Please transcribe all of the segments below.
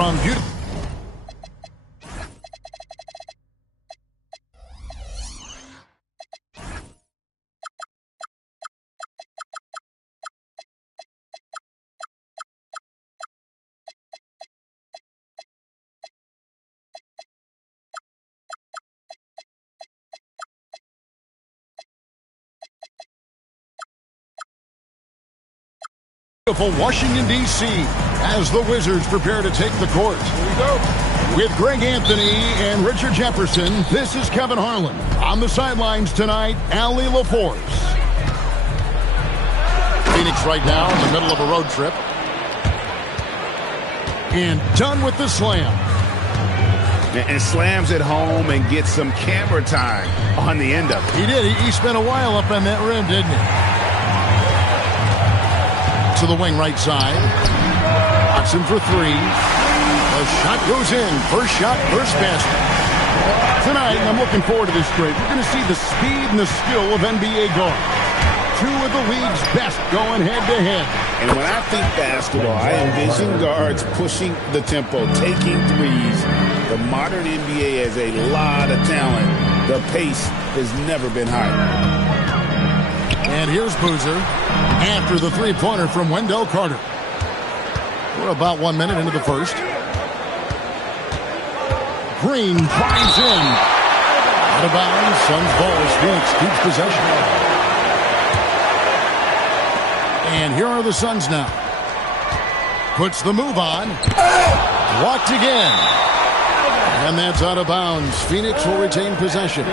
from beautiful. Washington, D.C. as the Wizards prepare to take the court. Here we go. With Greg Anthony and Richard Jefferson, this is Kevin Harlan. On the sidelines tonight, Allie LaForce. Phoenix right now in the middle of a road trip. And done with the slam. And slams it home and gets some camera time on the end of it. He did. He spent a while up on that rim, didn't he? To the wing right side. Watson for three. The shot goes in. First shot, first basket. Tonight, I'm looking forward to this trade. We're going to see the speed and the skill of NBA guards. Two of the league's best going head-to-head. And when I think basketball, I envision guards pushing the tempo, taking threes. The modern NBA has a lot of talent. The pace has never been higher. And here's Boozer after the three-pointer from Wendell Carter. We're about 1 minute into the first. Green drives in. Out of bounds. Suns ball. Phoenix keeps possession. And here are the Suns now. Puts the move on. Blocked again. And that's out of bounds. Phoenix will retain possession.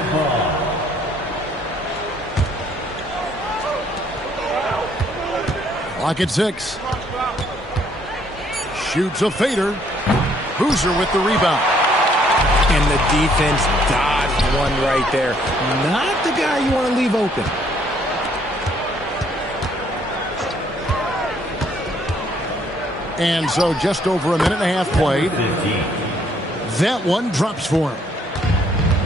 Clock at 6. Shoots a fader. Boozer with the rebound. And the defense dodged one right there. Not the guy you want to leave open. And so just over a minute and a half played. That one drops for him.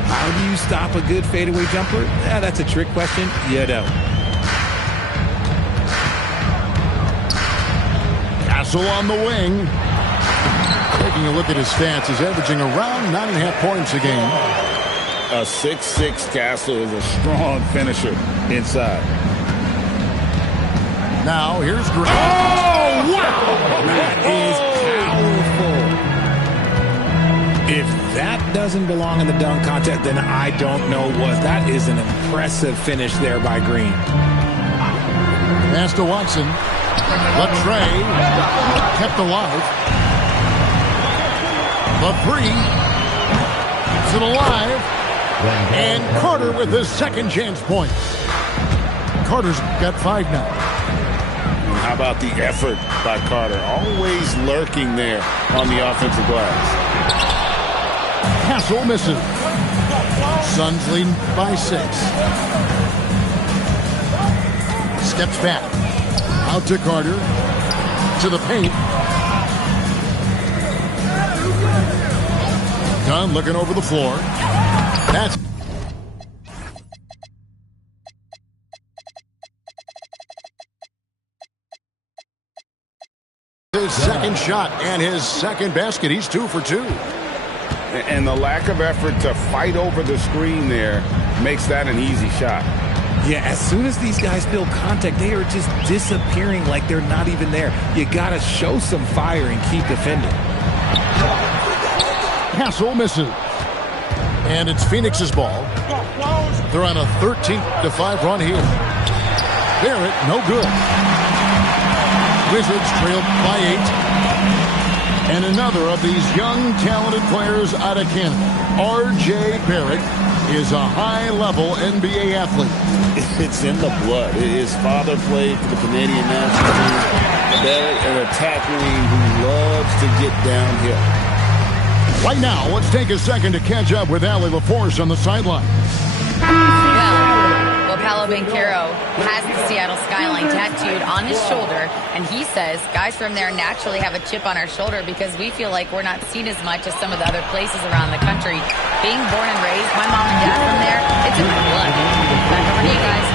How do you stop a good fadeaway jumper? That's a trick question. You don't. Castle on the wing. Taking a look at his stats, he's averaging around 9.5 points a game. A 6'6" Castle is a strong finisher inside. Now here's Green. Oh, wow! That is powerful. If that doesn't belong in the dunk contest, then I don't know what. That is an impressive finish there by Green. Pass to Watson. Latrey kept alive. The three. Keeps it alive. And Carter with his second chance points. Carter's got 5 now. How about the effort by Carter? Always lurking there on the offensive glass. Castle misses. Suns leading by 6. Steps back. Out to Carter. To the paint. Dunn looking over the floor. That's his second shot and his second basket. He's 2 for 2. And the lack of effort to fight over the screen there makes that an easy shot. Yeah, as soon as these guys feel contact, they are just disappearing like they're not even there. You got to show some fire and keep defending. Castle misses. And it's Phoenix's ball. They're on a 13-5 run here. Barrett, no good. Wizards trailed by 8. And another of these young, talented players out of Canada, R.J. Barrett, is a high-level NBA athlete. It's in the blood. His father played for the Canadian national team. Barrett, an attacker who loves to get downhill. Right now, let's take a second to catch up with Allie LaForce on the sideline. Well, Paolo Banchero has the Seattle skyline tattooed on his shoulder, and he says guys from there naturally have a chip on our shoulder because we feel like we're not seen as much as some of the other places around the country. Being born and raised, my mom and dad from there, it's in my blood. Back over to you guys.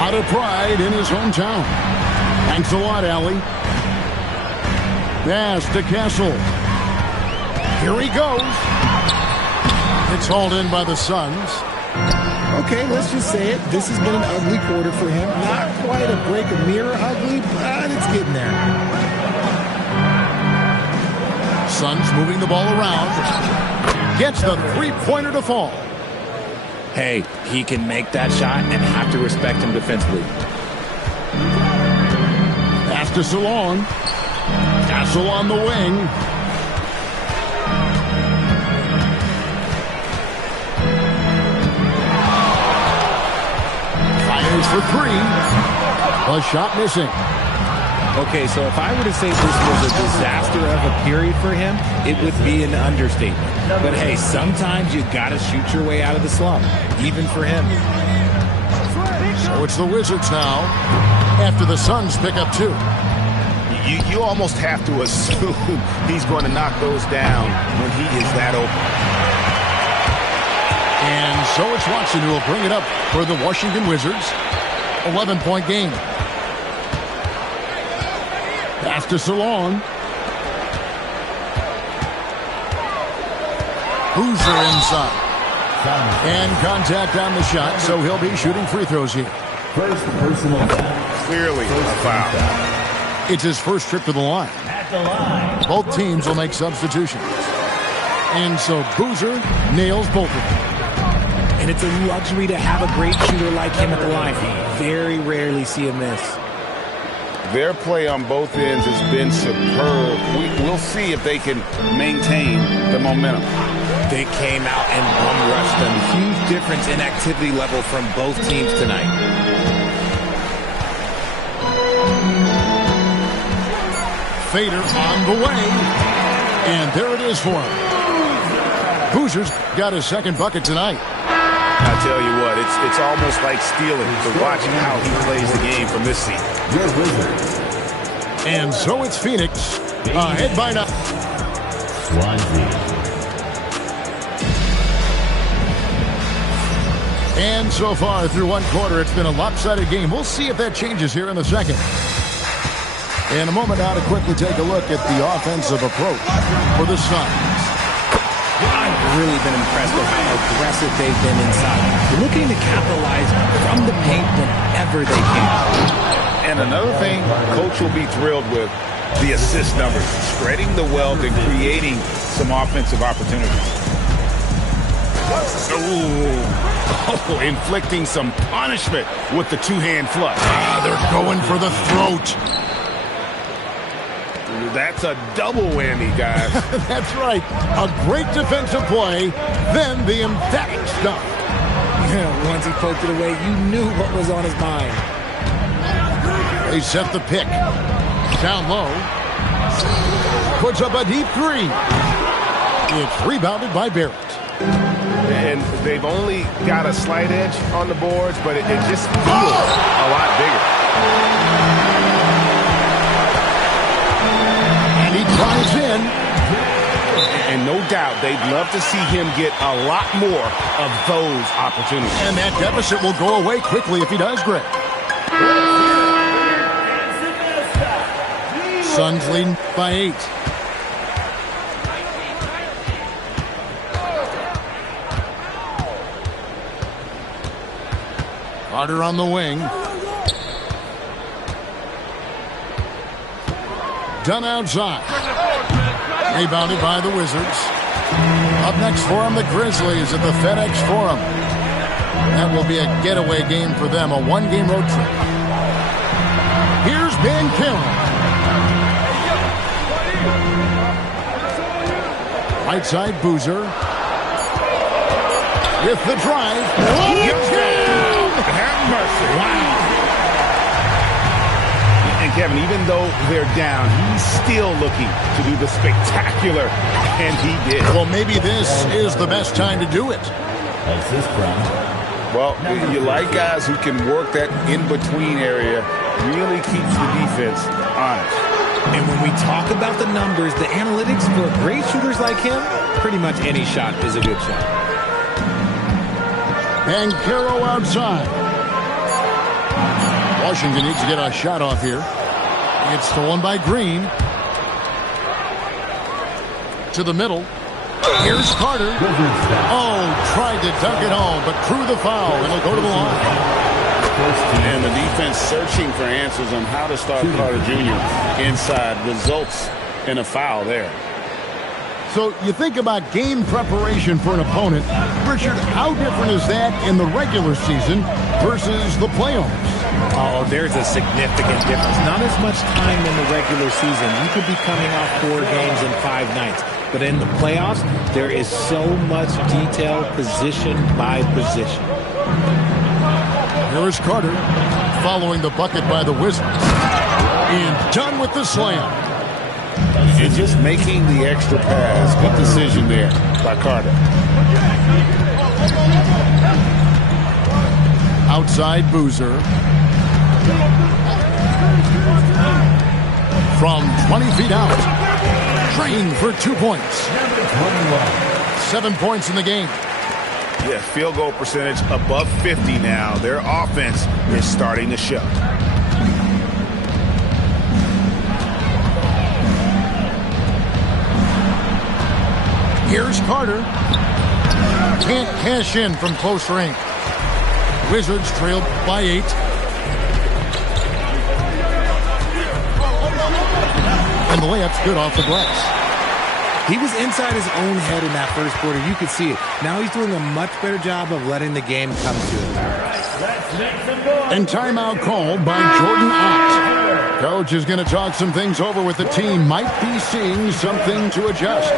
Out of pride in his hometown. Thanks a lot, Allie. Pass to Castle. Here he goes. It's hauled in by the Suns. Okay, let's just say it. This has been an ugly quarter for him. Not quite a break a mirror ugly, but it's getting there. Suns moving the ball around. Gets the three-pointer to fall. Hey, he can make that shot and have to respect him defensively. Pass to Salon. Castle on the wing. Fires for three. A shot missing. Okay, so if I were to say this was a disaster of a period for him, it would be an understatement. But hey, sometimes you gotta shoot your way out of the slump, even for him. So it's the Wizards now, after the Suns pick up two. You almost have to assume he's going to knock those down when he is that open. And so it's Watson who will bring it up for the Washington Wizards. 11-point game. Pass to Salon. Boozer inside. And contact on the shot, so he'll be shooting free throws here. First personal foul. Clearly a foul. It's his first trip to the line. At the line. Both teams will make substitutions. And so Boozer nails both of them. And it's a luxury to have a great shooter like him at the line. Very rarely see him miss. Their play on both ends has been superb. We'll see if they can maintain the momentum. They came out and bum rushed them. Huge difference in activity level from both teams tonight. Fader on the way. And there it is for him. Boozer's got his second bucket tonight. I tell you what, it's almost like stealing to watching how he plays the game from this seat. And so it's Phoenix ahead by 9. And so far through one quarter, it's been a lopsided game. We'll see if that changes here in the second. In a moment now to quickly take a look at the offensive approach for the Suns. I've really been impressed with how aggressive they've been inside. Looking to capitalize from the paint whenever they can. And another thing Coach will be thrilled with, the assist numbers. Spreading the wealth and creating some offensive opportunities. Oh, inflicting some punishment with the two-hand flush. They're going for the throat. That's a double whammy, guys. That's right. A great defensive play, then the emphatic stuff. Once he poked it away, you knew what was on his mind. They set the pick. Down low. Puts up a deep three. It's rebounded by Barrett. And they've only got a slight edge on the boards, but it just feels a lot bigger. He drives in. And no doubt they'd love to see him get a lot more of those opportunities. And that deficit will go away quickly if he does, Greg. Suns leading by 8. Carter on the wing. Done outside. Rebounded by the Wizards. Up next for them, the Grizzlies at the FedEx Forum. That will be a getaway game for them, a one-game road trip. Here's Banchero. Right side, Boozer. With the drive. Have mercy. Wow. And Kevin, even though they're down, he's still looking to do the spectacular, and he did. Well, maybe this is the best time to do it. Well, you like guys who can work that in-between area, really keeps the defense honest. And when we talk about the numbers, the analytics for great shooters like him, pretty much any shot is a good shot. Banchero outside. Washington needs to get a shot off here. It's stolen by Green. To the middle. Here's Carter. Oh, tried to dunk it home, but drew the foul, and he'll go to the line. And the defense searching for answers on how to stop Carter Jr. inside results in a foul there. So you think about game preparation for an opponent. Richard, how different is that in the regular season versus the playoffs? Oh, there's a significant difference. Not as much time in the regular season. You could be coming off 4 games in 5 nights. But in the playoffs, there is so much detail position by position. Here is Carter following the bucket by the Wizards. And done with the slam. And just making the extra pass. Good decision there by Carter. Outside Boozer. From 20 feet out. Trained for 2 points. 7 points in the game. Yeah, field goal percentage above 50 now. Their offense is starting to show. Here's Carter. Can't cash in from close range. Wizards trailed by 8. And the layup's good off the glass. He was inside his own head in that first quarter. You could see it. Now he's doing a much better job of letting the game come to him. And timeout called by Jordan Ott. Coach is going to talk some things over with the team. Might be seeing something to adjust.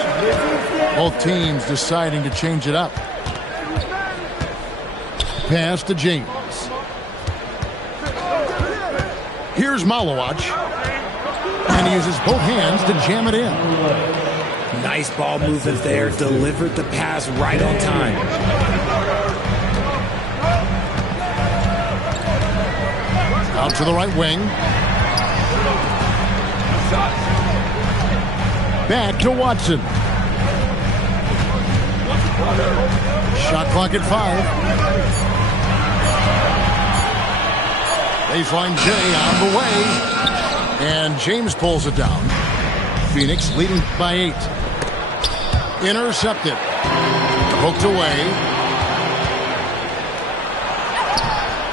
Both teams deciding to change it up. Pass to James. Here's Malowacz. And he uses both hands to jam it in. Nice ball movement there. Delivered the pass right on time. Out to the right wing. Back to Watson. Shot clock at 5. Baseline J on the way. And James pulls it down. Phoenix leading by 8. Intercepted. Poked away.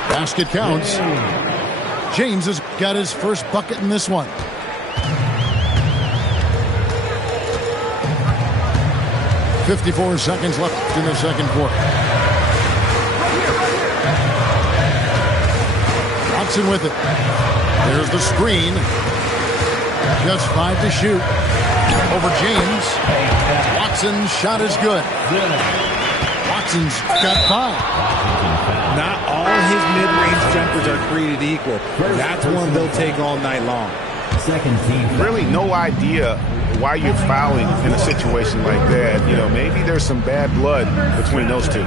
Basket counts. James has got his first bucket in this one. .54 seconds left in the second quarter. Watson with it. There's the screen. Just 5 to shoot. Over James. Watson's shot is good. Watson's got 5. Not all his mid-range jumpers are created equal. That's one they'll take all night long. Second team. Really no idea why you're fouling in a situation like that. You know, maybe there's some bad blood between those two.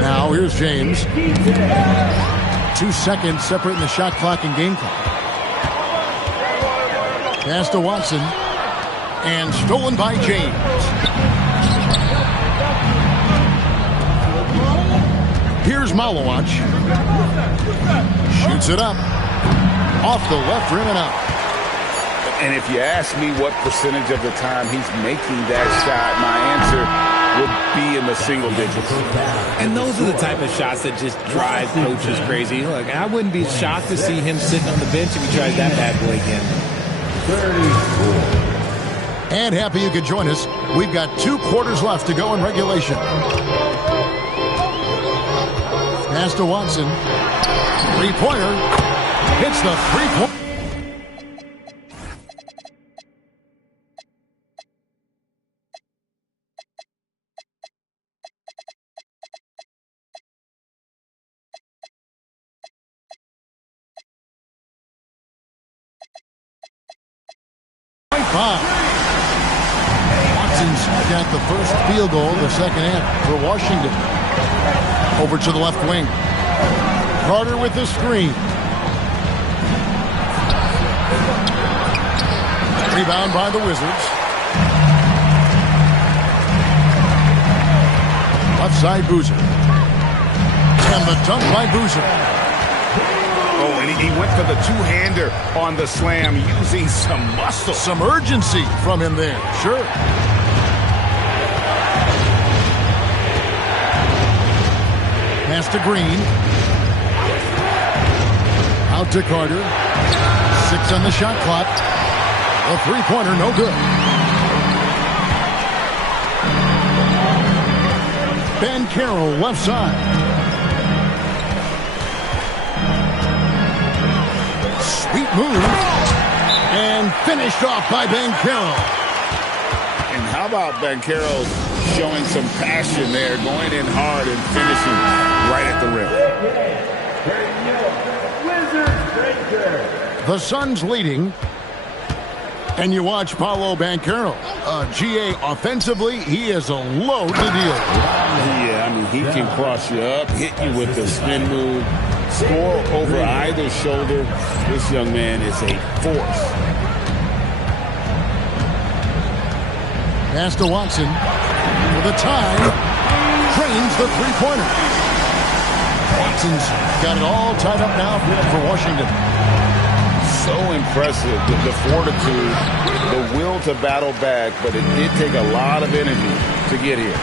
Now here's James. 2 seconds separating the shot clock and game clock. Pass to Watson. And stolen by James. Here's Malowacz. Shoots it up. Off the left rim and out. And if you ask me what percentage of the time he's making that shot, my answer would be in the single digits. And those are the type of shots that just drive coaches crazy. Look, I wouldn't be shocked to see him sitting on the bench if he tries that bad boy again. 34. And happy you could join us. We've got 2 quarters left to go in regulation. Pass to Watson. 3-pointer. Hits the 3-point. Watson's got the first field goal of the second half for Washington. Over to the left wing. Carter with the screen. Rebound by the Wizards. Left side Boozer. And the dunk by Boozer. Oh, and he went for the two-hander on the slam, using some muscle. Some urgency from him there, sure. Pass to Green. Out to Carter. 6 on the shot clock. A three-pointer, no good. Ben Carroll, left side. Sweet move. And finished off by Ben Carroll. And how about Ben Carroll showing some passion there, going in hard and finishing right at the rim. The Suns leading. And you watch Paolo Banchero. GA, offensively, he is a load to deal with. Yeah, I mean, he can cross you up, hit you with the spin move, score over either shoulder. This young man is a force. Pass to Watson. For the tie. Drains the three-pointer. Watson's got it all tied up now for Washington. So impressive, the fortitude, the will to battle back, but it did take a lot of energy to get here.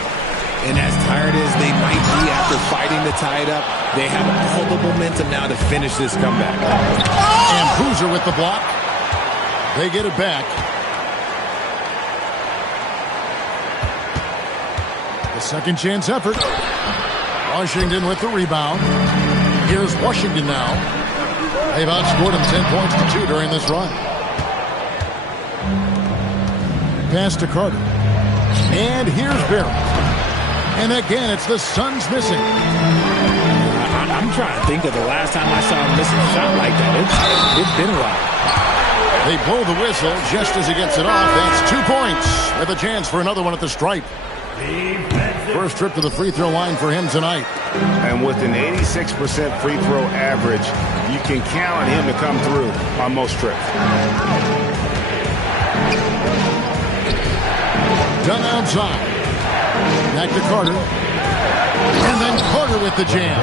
And as tired as they might be after fighting to tie it up, they have all the momentum now to finish this comeback. And Boozer with the block. They get it back. The second chance effort. Washington with the rebound. Here's Washington now. They've outscored him 10 points to 2 during this run. Pass to Carter. And here's Barrett. And again, it's the Suns missing. I'm trying to think of the last time I saw him miss a shot like that. It's been a while. They blow the whistle just as he gets it off. That's 2 points with a chance for another one at the stripe. First trip to the free throw line for him tonight. And with an 86% free throw average, you can count on him to come through on most trips. Done outside. Back to Carter. And then Carter with the jam.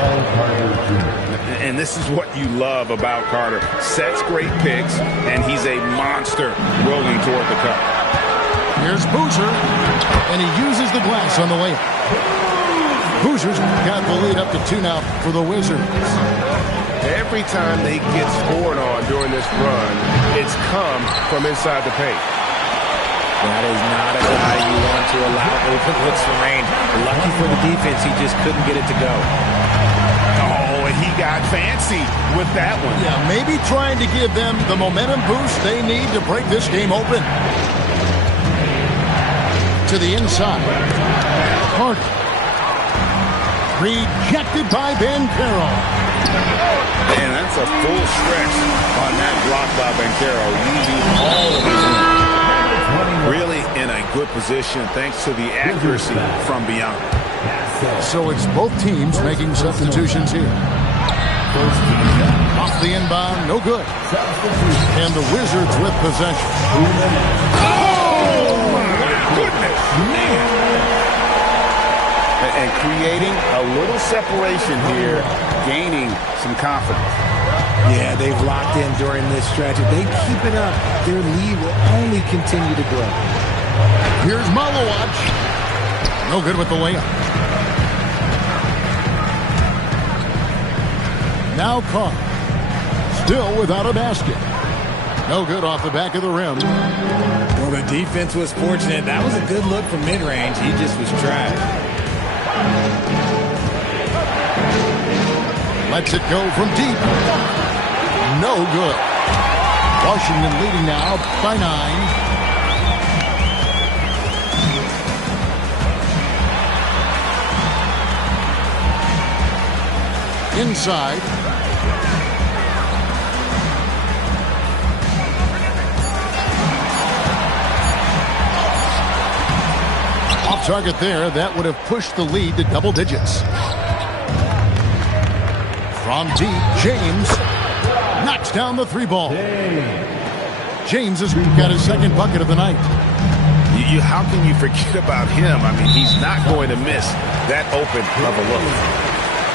And this is what you love about Carter. Sets great picks, and he's a monster rolling toward the cup. Here's Boozer, and he uses the glass on the layup. Boozer's got the lead up to 2 now for the Wizards. Every time they get scored on during this run, it's come from inside the paint. That is not a guy you want to allow open looks for Rain. Lucky for the defense, he just couldn't get it to go. Oh, and he got fancy with that one. Yeah, maybe trying to give them the momentum boost they need to break this game open. To the inside. Carter. Rejected by Ben Carroll. Man, that's a full stretch on that block by Ben Carroll, using all of his weight. Really in a good position thanks to the accuracy from beyond. So it's both teams making substitutions here. Off the inbound, no good. And the Wizards with possession. Oh, my goodness, man. And creating a little separation here, gaining some confidence. Yeah, they've locked in during this stretch. If they keep it up, their lead will only continue to grow. Here's Malowacz. No good with the layup. Now Carr. Still without a basket. No good off the back of the rim. Well, the defense was fortunate. That was a good look from mid-range. He just was trash. Lets it go from deep. No good. Washington leading now by 9. Inside. Off target there. That would have pushed the lead to double digits. From deep, James knocks down the 3-ball. James has got his second bucket of the night. How can you forget about him? I mean, he's not going to miss that open of a look.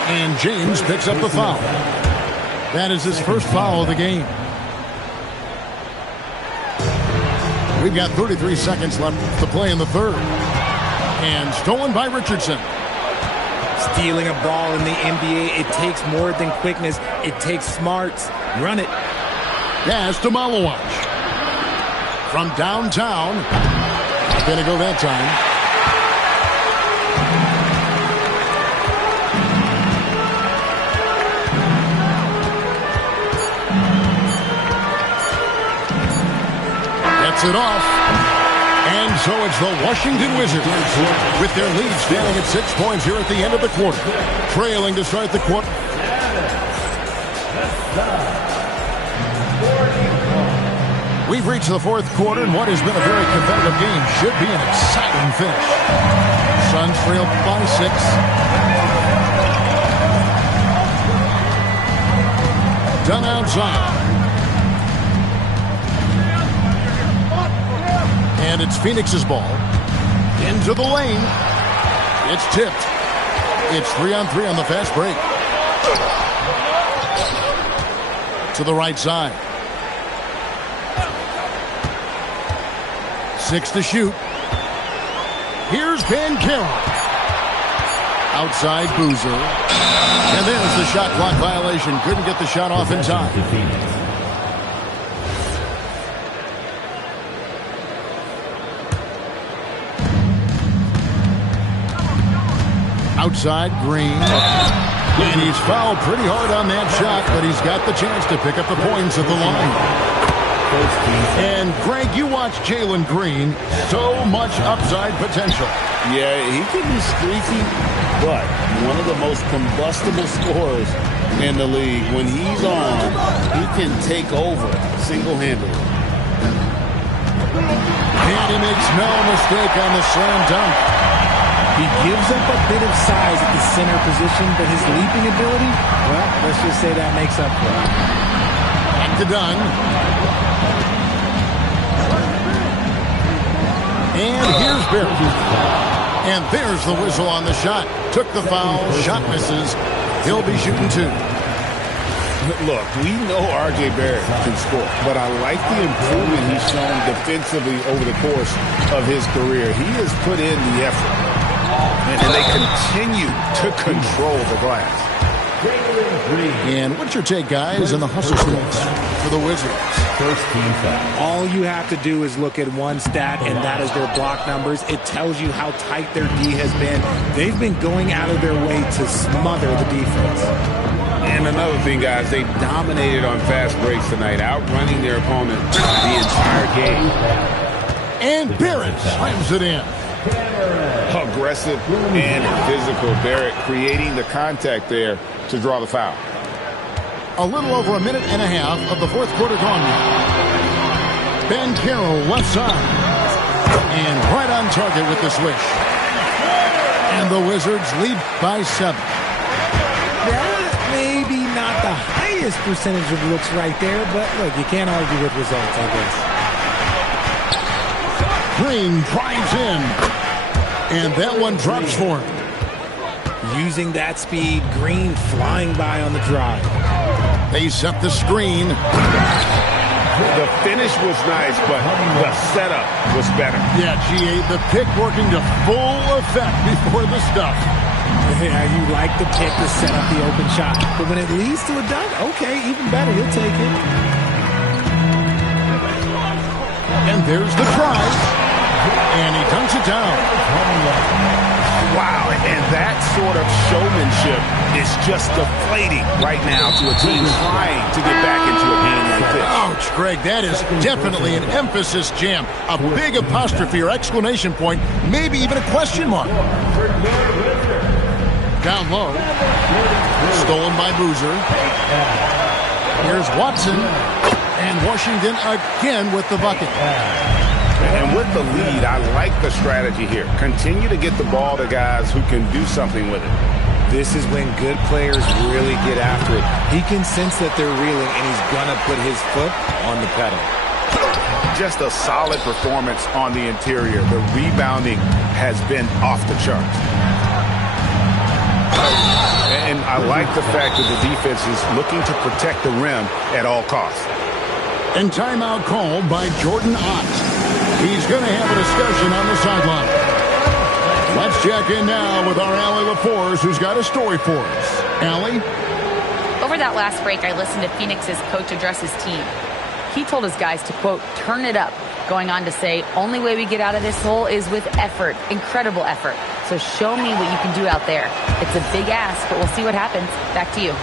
And James picks up the foul. That is his first foul of the game. We've got 33 seconds left to play in the third. And stolen by Richardson. Stealing a ball in the NBA, it takes more than quickness. It takes smarts. Run it. Pass to Malawach. From downtown. Not going to go that time. It off. And so it's the Washington Wizards with their lead standing at 6 points here at the end of the quarter. Trailing to start the quarter. We've reached the fourth quarter, and what has been a very competitive game should be an exciting finish. Suns trail by 6. Done outside. And it's Phoenix's ball. Into the lane. It's tipped. It's 3-on-3 on the fast break. To the right side. 6 to shoot. Here's Banchero. Outside Boozer. And there's the shot clock violation. Couldn't get the shot off in time. Outside Green. And he's fouled pretty hard on that shot, but he's got the chance to pick up the points at the line. And Greg, you watch Jalen Green. So much upside potential. Yeah, he can be streaky, but one of the most combustible scorers in the league. When he's on, he can take over single-handedly. And he makes no mistake on the slam dunk. He gives up a bit of size at the center position, but his leaping ability, well, let's just say that makes up for it. Back to Dunn. And here's Barrett. And there's the whistle on the shot. Took the foul, shot misses. He'll be shooting 2. Look, we know R.J. Barrett can score, but I like the improvement he's shown defensively over the course of his career. He has put in the effort. And they continue to control the glass. And what's your take, guys, in the hustle stats for the Wizards? First team foul. All you have to do is look at one stat, and that is their block numbers. It tells you how tight their D has been. They've been going out of their way to smother the defense. And another thing, guys, they dominated on fast breaks tonight, outrunning their opponent the entire game. And Barrett slams it in. Aggressive and physical. Barrett creating the contact there to draw the foul. A little over a minute and a half of the fourth quarter gone now. Banchero left side. And right on target with the swish. And the Wizards lead by 7. Maybe not the highest percentage of looks right there, but look, you can't argue with results, I guess. Green drives in. And that one drops for him. Using that speed, Green flying by on the drive. They set the screen. The finish was nice, but the setup was better. Yeah, GA, the pick working to full effect before the stuff. Yeah, you like the pick to set up the open shot. But when it leads to a dunk, okay, even better, you'll take it. And there's the try. And he dunks it down. Wow, and that sort of showmanship is just deflating right now to a team trying to get back into a game like this. Ouch, Greg, that is definitely an emphasis jam. A big apostrophe or exclamation point, maybe even a question mark. Down low. Stolen by Boozer. Here's Watson. And Washington again with the bucket. And with the lead, I like the strategy here. Continue to get the ball to guys who can do something with it. This is when good players really get after it. He can sense that they're reeling, and he's going to put his foot on the pedal. Just a solid performance on the interior. The rebounding has been off the charts. And I like the fact that the defense is looking to protect the rim at all costs. And timeout called by Jordan Ott. He's going to have a discussion on the sideline. Let's check in now with our Allie LaForce, who's got a story for us. Allie? Over that last break, I listened to Phoenix's coach address his team. He told his guys to, quote, turn it up, going on to say, only way we get out of this hole is with effort, incredible effort. So show me what you can do out there. It's a big ask, but we'll see what happens. Back to you.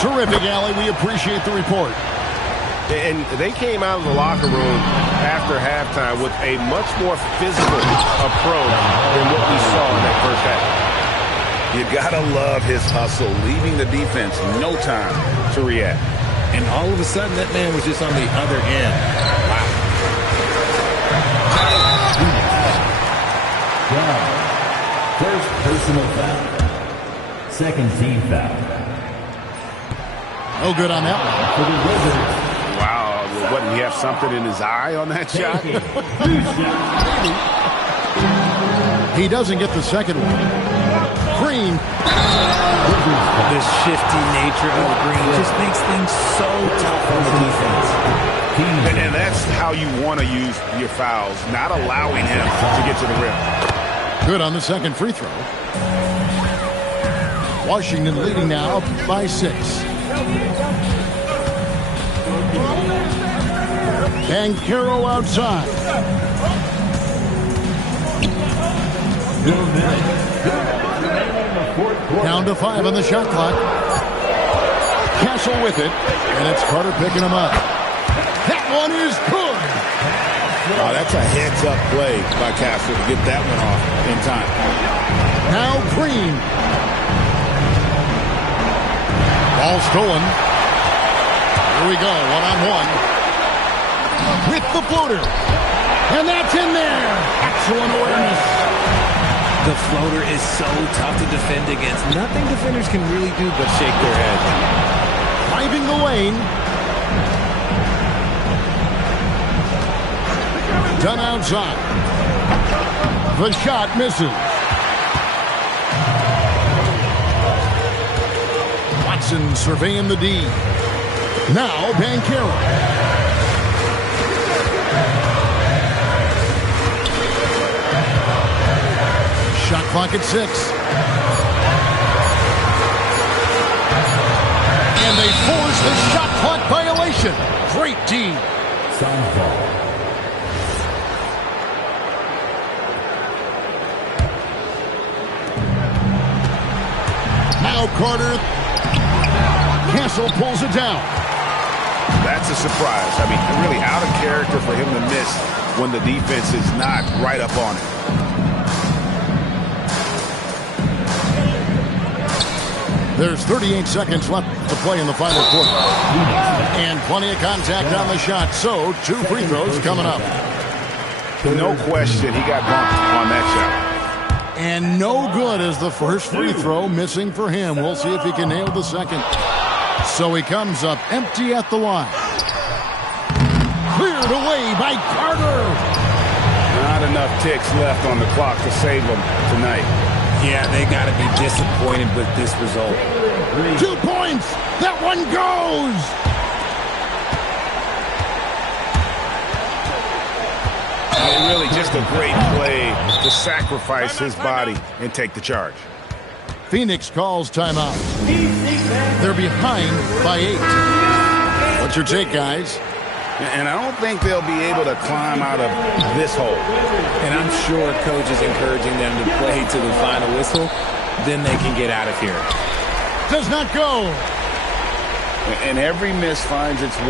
Terrific, Allie. We appreciate the report. And they came out of the locker room after halftime with a much more physical approach than what we saw in that first half. You gotta love his hustle, leaving the defense no time to react. And all of a sudden, that man was just on the other end. Wow. First personal foul. Second team foul. No good on that one. For the Wizards. Wow, what, did he have something in his eye on that shot? He doesn't get the second one. Green. The shifty nature of Green just makes things so tough on the defense. And that's how you want to use your fouls, not allowing him to get to the rim. Good on the second free throw. Washington leading now by 6. And Caro outside. Down to 5 on the shot clock. Castle with it, and it's Carter picking him up. That one is good. Oh, that's a heads-up play by Castle to get that one off in time. Now Green. Ball stolen. Here we go, one-on-one. With the floater. And that's in there. Excellent awareness. The floater is so tough to defend against. Nothing defenders can really do but shake their heads. Driving the lane. Done outside. The shot misses. Watson surveying the D. Now Banchero. Shot clock at 6. And they force the shot clock violation. Great D. Now Carter. Castle pulls it down. That's a surprise. I mean, really out of character for him to miss when the defense is not right up on it. There's 38 seconds left to play in the final quarter. And plenty of contact on the shot, so 2 free throws coming up. No question he got bumped on that shot. And no good as the first free throw missing for him. We'll see if he can nail the second. So he comes up empty at the line. Cleared away by Carter. Not enough ticks left on the clock to save them tonight. Yeah, they got to be disappointed with this result. 2 points. That one goes. Really just a great play to sacrifice his body and take the charge. Phoenix calls timeout. They're behind by 8. What's your take, guys? And I don't think they'll be able to climb out of this hole. And I'm sure coach is encouraging them to play to the final whistle. Then they can get out of here. Does not go. And every miss finds its